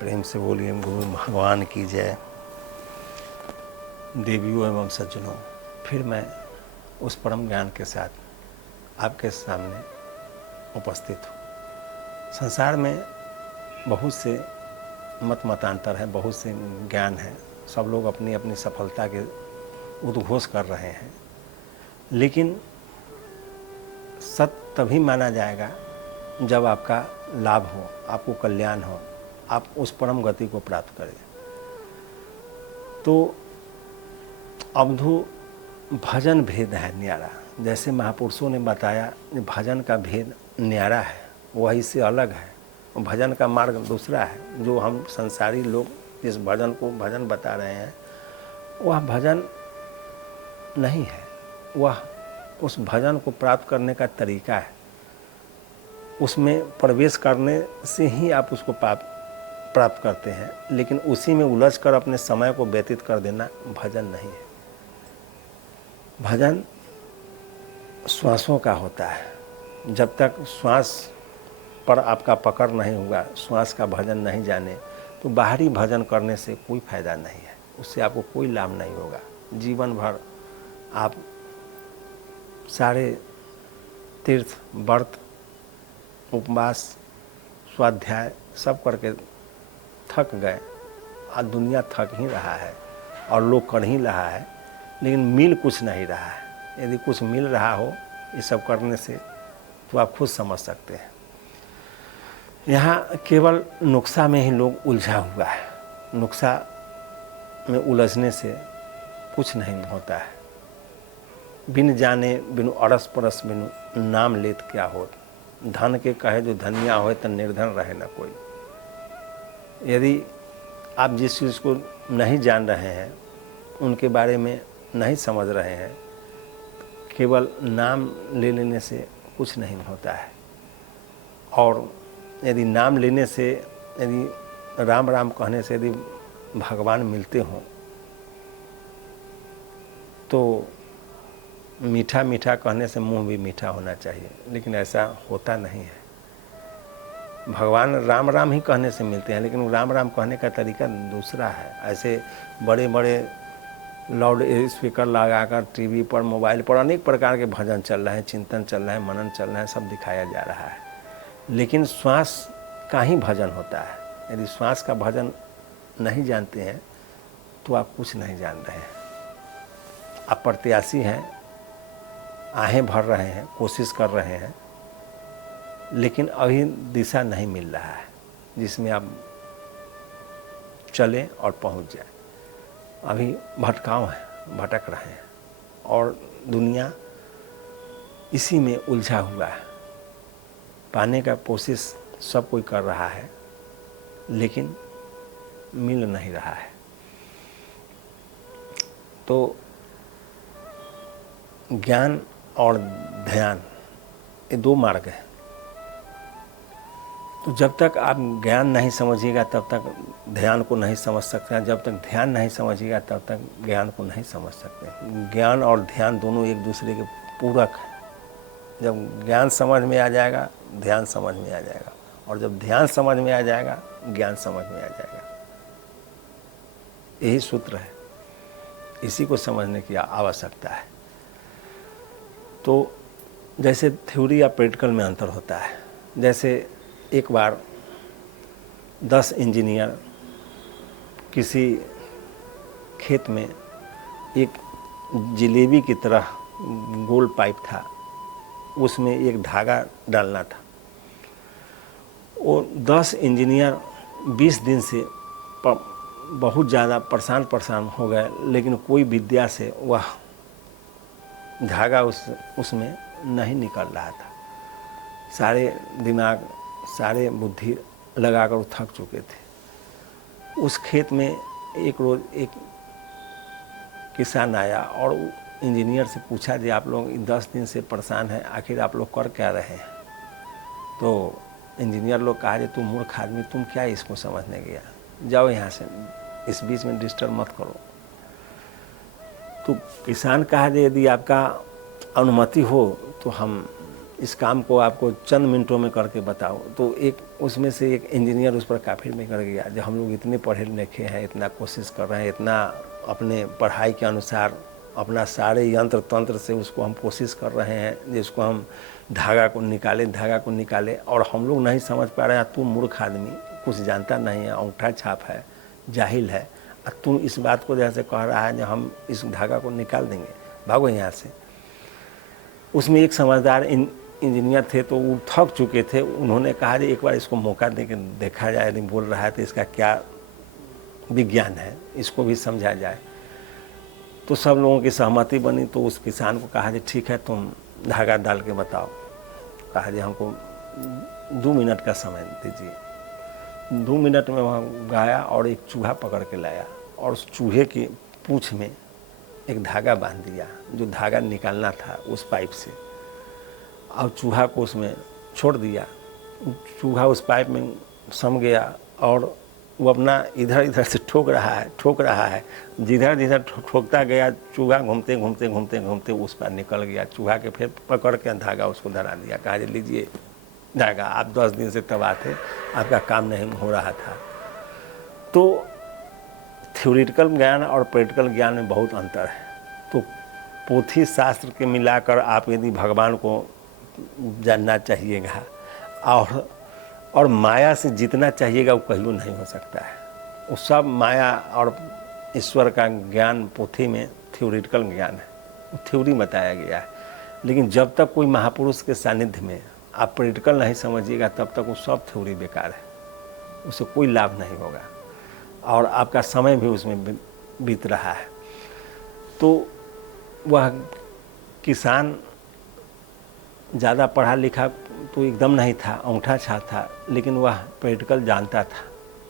प्रेम से बोलिए गुरु भगवान की जय। देवियों एवं सज्जनों, फिर मैं उस परम ज्ञान के साथ आपके सामने उपस्थित हूँ। संसार में बहुत से मतांतर हैं, बहुत से ज्ञान हैं, सब लोग अपनी अपनी सफलता के उद्घोष कर रहे हैं, लेकिन सत्य तभी माना जाएगा जब आपका लाभ हो, आपको कल्याण हो, आप उस परम गति को प्राप्त करें। तो अवधू भजन भेद है न्यारा। जैसे महापुरुषों ने बताया भजन का भेद न्यारा है, वह इससे अलग है। भजन का मार्ग दूसरा है। जो हम संसारी लोग जिस भजन को भजन बता रहे हैं वह भजन नहीं है, वह उस भजन को प्राप्त करने का तरीका है। उसमें प्रवेश करने से ही आप उसको प्राप्त करते हैं, लेकिन उसी में उलझ कर अपने समय को व्यतीत कर देना भजन नहीं है। भजन श्वासों का होता है। जब तक श्वास पर आपका पकड़ नहीं हुआ, श्वास का भजन नहीं जाने, तो बाहरी भजन करने से कोई फायदा नहीं है, उससे आपको कोई लाभ नहीं होगा। जीवन भर आप सारे तीर्थ, व्रत, उपवास, स्वाध्याय सब करके थक गए। आज दुनिया थक ही रहा है और लोग कर ही रहा है, लेकिन मिल कुछ नहीं रहा है। यदि कुछ मिल रहा हो ये सब करने से तो आप खुद समझ सकते हैं। यहाँ केवल नुक्सा में ही लोग उलझा हुआ है। नुक्सा में उलझने से कुछ नहीं होता है। बिन जाने बिनु अरस परस बिनु नाम लेत क्या हो। धन के कहे जो धनिया हो तो निर्धन रहे न कोई। यदि आप जिस चीज़ को नहीं जान रहे हैं, उनके बारे में नहीं समझ रहे हैं, केवल नाम ले लेने से कुछ नहीं होता है। और यदि नाम लेने से, यदि राम राम कहने से यदि भगवान मिलते हों तो मीठा मीठा कहने से मुंह भी मीठा होना चाहिए, लेकिन ऐसा होता नहीं है। भगवान राम राम ही कहने से मिलते हैं, लेकिन राम राम कहने का तरीका दूसरा है। ऐसे बड़े बड़े लाउड स्पीकर लगाकर टीवी पर, मोबाइल पर अनेक प्रकार के भजन चल रहे हैं, चिंतन चल रहा है, मनन चल रहा है, सब दिखाया जा रहा है, लेकिन श्वास का ही भजन होता है। यदि श्वास का भजन नहीं जानते हैं तो आप कुछ नहीं जान रहे हैं। आप प्रत्याशी हैं, आहें भर रहे हैं, कोशिश कर रहे हैं, लेकिन अभी दिशा नहीं मिल रहा है जिसमें आप चलें और पहुंच जाएं। अभी भटकाव है, भटक रहे हैं और दुनिया इसी में उलझा हुआ है। पाने का कोशिश सब कोई कर रहा है, लेकिन मिल नहीं रहा है। तो ज्ञान और ध्यान ये दो मार्ग हैं। तो जब तक आप ज्ञान नहीं समझिएगा तब तक ध्यान को नहीं समझ सकते। जब तक ध्यान नहीं समझिएगा तब तक ज्ञान को नहीं समझ सकते। ज्ञान और ध्यान दोनों एक दूसरे के पूरक हैं। जब ज्ञान समझ में आ जाएगा, ध्यान समझ में आ जाएगा, और जब ध्यान समझ में आ जाएगा, ज्ञान समझ में आ जाएगा। यही सूत्र है, इसी को समझने की आवश्यकता है। तो जैसे थ्योरी या प्रैक्टिकल में अंतर होता है। जैसे एक बार 10 इंजीनियर किसी खेत में एक जलेबी की तरह गोल पाइप था, उसमें एक धागा डालना था। वो 10 इंजीनियर 20 दिन से बहुत ज़्यादा परेशान हो गए, लेकिन कोई विद्या से वह धागा उसमें नहीं निकल रहा था। सारे दिमाग, सारे बुद्धि लगाकर वो थक चुके थे। उस खेत में एक रोज़ एक किसान आया और इंजीनियर से पूछा कि आप लोग 10 दिन से परेशान हैं, आखिर आप लोग कर क्या रहे हैं? तो इंजीनियर लोग कहा, तुम मूर्ख आदमी, तुम क्या इसको समझने गया, जाओ यहाँ से, इस बीच में डिस्टर्ब मत करो। तो किसान कहा, यदि आपका अनुमति हो तो हम इस काम को आपको चंद मिनटों में करके बताओ। तो एक उसमें से एक इंजीनियर उस पर काफ़ी में कर गया। जब हम लोग इतने पढ़े लिखे हैं, इतना कोशिश कर रहे हैं, इतना अपने पढ़ाई के अनुसार अपना सारे यंत्र तंत्र से उसको हम कोशिश कर रहे हैं जिसको हम धागा को निकाले, और हम लोग नहीं समझ पा रहे हैं। तू मूर्ख आदमी, कुछ जानता नहीं है, अंगूठा छाप है, जाहिल है, और तू इस बात को जैसे कह रहा है कि हम इस धागा को निकाल देंगे, भागो यहाँ से। उसमें एक समझदार इंजीनियर थे, तो वो थक चुके थे। उन्होंने कहा कि एक बार इसको मौका दे के देखा जाए, नहीं बोल रहा है तो इसका क्या विज्ञान है, इसको भी समझा जाए। तो सब लोगों की सहमति बनी। तो उस किसान को कहा कि ठीक है, तुम धागा डाल के बताओ। कहा जी हमको 2 मिनट का समय दीजिए। 2 मिनट में वहाँ गया और एक चूहा पकड़ के लाया, और उस चूहे की पूँछ में एक धागा बांध दिया, जो धागा निकालना था उस पाइप से, और चूहा को उसमें छोड़ दिया। चूहा उस पाइप में सम गया, और वो अपना इधर इधर से ठोक रहा है। जिधर जिधर ठोकता गया, चूहा घूमते उस पर निकल गया। चूहा के फिर पकड़ के धागा उसको धरा दिया। कहा लीजिए धागा, आप 10 दिन से तबाह थे, आपका काम नहीं हो रहा था। तो थ्योरेटिकल ज्ञान और प्रैक्टिकल ज्ञान में बहुत अंतर है। तो पोथी शास्त्र के मिलाकर आप यदि भगवान को जानना चाहिएगा और माया से जीतना चाहिएगा, वो कहीं नहीं हो सकता है। वो सब माया और ईश्वर का ज्ञान पोथी में थ्योरेटिकल ज्ञान है, वो थ्योरी बताया गया है। लेकिन जब तक कोई महापुरुष के सानिध्य में आप प्रैक्टिकल नहीं समझिएगा, तब तक वो सब थ्योरी बेकार है, उससे कोई लाभ नहीं होगा, और आपका समय भी उसमें बीत रहा है। तो वह किसान ज़्यादा पढ़ा लिखा तो एकदम नहीं था, अंगूठा छाप था, लेकिन वह प्रैक्टिकल जानता था,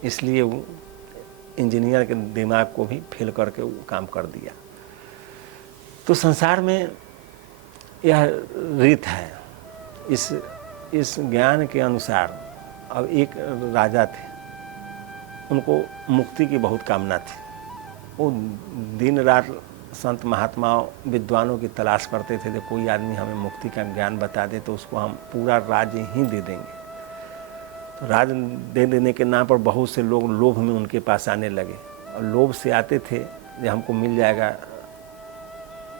इसलिए वो इंजीनियर के दिमाग को भी फेल करके वो काम कर दिया। तो संसार में यह रीत है। इस ज्ञान के अनुसार अब एक राजा थे, उनको मुक्ति की बहुत कामना थी। वो दिन रात संत महात्माओं विद्वानों की तलाश करते थे कि कोई आदमी हमें मुक्ति का ज्ञान बता दे तो उसको हम पूरा राज्य ही दे देंगे। तो राज्य दे देने के नाम पर बहुत से लोग लोभ में उनके पास आने लगे, और लोभ से आते थे कि हमको मिल जाएगा,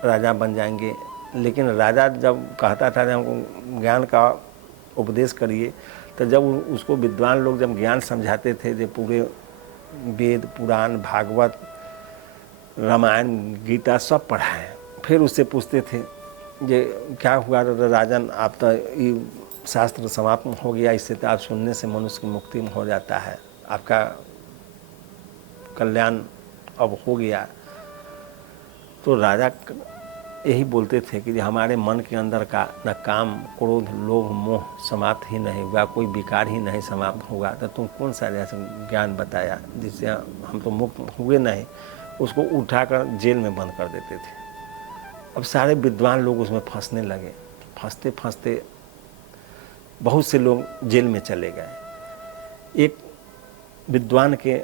राजा बन जाएंगे। लेकिन राजा जब कहता था कि हमको ज्ञान का उपदेश करिए, तो जब उसको विद्वान लोग जब ज्ञान समझाते थे, जो पूरे वेद पुराण भागवत रामायण गीता सब पढ़ा है, फिर उससे पूछते थे ये क्या हुआ राजन, आप तो ये शास्त्र समाप्त हो गया, इससे तो आप सुनने से मनुष्य की मुक्ति हो जाता है, आपका कल्याण अब हो गया। तो राजा यही बोलते थे कि हमारे मन के अंदर का न काम क्रोध लोभ मोह समाप्त ही नहीं हुआ, कोई विकार ही नहीं समाप्त होगा, तो तुम कौन सा जैसे ज्ञान बताया जिससे हम तो मुक्त हुए नहीं। उसको उठाकर जेल में बंद कर देते थे। अब सारे विद्वान लोग उसमें फंसने लगे, फंसते फंसते बहुत से लोग जेल में चले गए। एक विद्वान के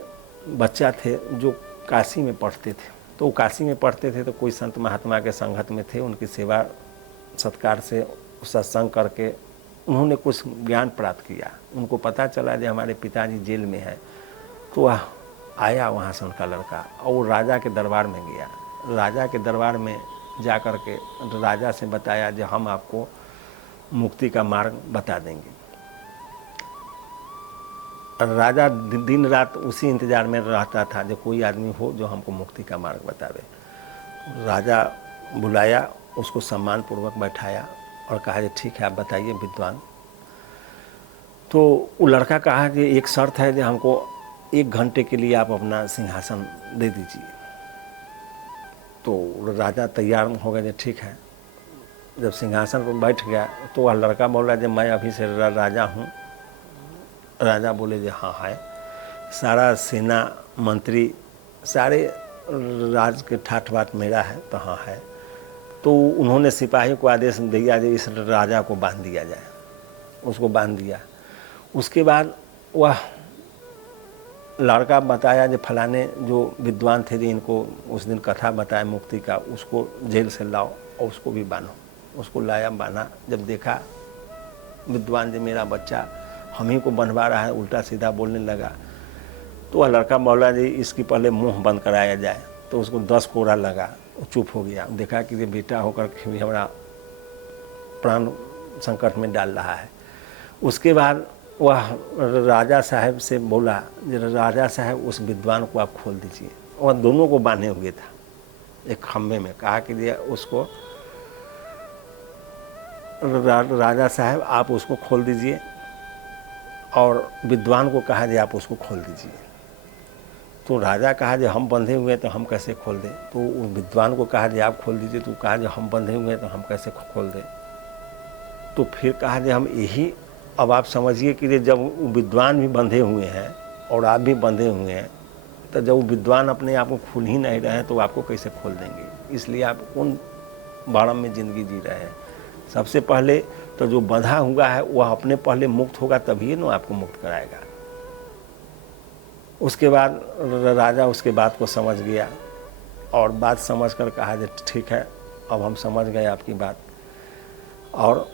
बच्चा थे जो काशी में पढ़ते थे, तो काशी में पढ़ते थे तो कोई संत महात्मा के संगत में थे, उनकी सेवा सत्कार से सत्संग करके उन्होंने कुछ ज्ञान प्राप्त किया। उनको पता चला कि हमारे पिताजी जेल में हैं, तो वह आया वहाँ से उनका लड़का, और वो राजा के दरबार में गया। राजा के दरबार में जा कर के राजा से बताया कि हम आपको मुक्ति का मार्ग बता देंगे। राजा दिन रात उसी इंतजार में रहता था जो कोई आदमी हो जो हमको मुक्ति का मार्ग बतावे। राजा बुलाया, उसको सम्मान पूर्वक बैठाया और कहा कि ठीक है आप बताइए विद्वान। तो वो लड़का कहा कि एक शर्त है कि हमको 1 घंटे के लिए आप अपना सिंहासन दे दीजिए। तो राजा तैयार हो गया, ठीक है। जब सिंहासन पर बैठ गया तो वह लड़का बोला कि मैं अभी से राजा हूँ। राजा बोले कि हाँ है। सारा सेना मंत्री सारे राज के ठाठ बाट मेरा है, तो हाँ है। तो उन्होंने सिपाही को आदेश दिया कि इस राजा को बांध दिया जाए। उसको बांध दिया। उसके बाद वह लड़का बताया कि फलाने जो विद्वान थे जो इनको उस दिन कथा बताया मुक्ति का, उसको जेल से लाओ और उसको भी बांधो। उसको लाया, बांधा। जब देखा विद्वान जी मेरा बच्चा हम ही को बनवा रहा है, उल्टा सीधा बोलने लगा। तो वह लड़का मौला जी इसकी पहले मुंह बंद कराया जाए, तो उसको 10 कोड़ा लगा, वो चुप हो गया। देखा कि ये बेटा होकर के भी हमारा प्राण संकट में डाल रहा है। उसके बाद वह राजा साहब से बोला, राजा साहब उस विद्वान को आप खोल दीजिए। वह दोनों को बांधे हुए था एक खम्भे में। कहा कि ये उसको राजा साहब आप उसको खोल दीजिए, और विद्वान को कहा जे आप उसको खोल दीजिए। तो राजा कहा जे हम बंधे हुए हैं तो हम कैसे खोल दें। तो विद्वान को कहा जे आप खोल दीजिए। तो कहा जे हम बंधे हुए हैं तो हम कैसे खोल दें। तो फिर कहा जे हम यही, अब आप समझिए कि जब विद्वान भी बंधे हुए हैं और आप भी बंधे हुए हैं, तो जब विद्वान अपने आप को खुल ही नहीं रहे हैं तो आपको कैसे खोल देंगे। इसलिए आप कौन बाड़म में ज़िंदगी जी रहे हैं। सबसे पहले तो जो बंधा हुआ है वह अपने पहले मुक्त होगा, तभी ना आपको मुक्त कराएगा। उसके बाद राजा उसके बात को समझ गया और बात समझ कर कहा जे ठीक है, अब हम समझ गए आपकी बात। और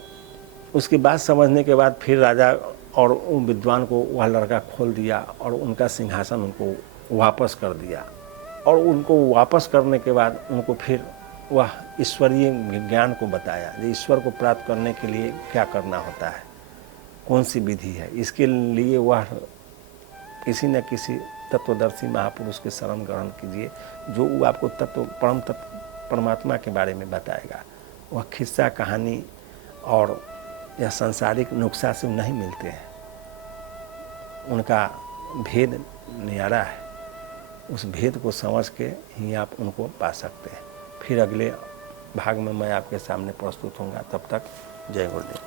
उसकी बात समझने के बाद फिर राजा और विद्वान को वह लड़का खोल दिया और उनका सिंहासन उनको वापस कर दिया। और उनको वापस करने के बाद उनको फिर वह ईश्वरीय ज्ञान को बताया, ईश्वर को प्राप्त करने के लिए क्या करना होता है, कौन सी विधि है। इसके लिए वह किसी न किसी तत्वदर्शी महापुरुष के शरण ग्रहण कीजिए, जो वो आपको परम तत्व परमात्मा के बारे में बताएगा। वह खिस्सा कहानी और यह सांसारिक नुस्खा से नहीं मिलते हैं, उनका भेद न्यारा है। उस भेद को समझ के ही आप उनको पा सकते हैं। फिर अगले भाग में मैं आपके सामने प्रस्तुत होऊंगा। तब तक जय गुरुदेव।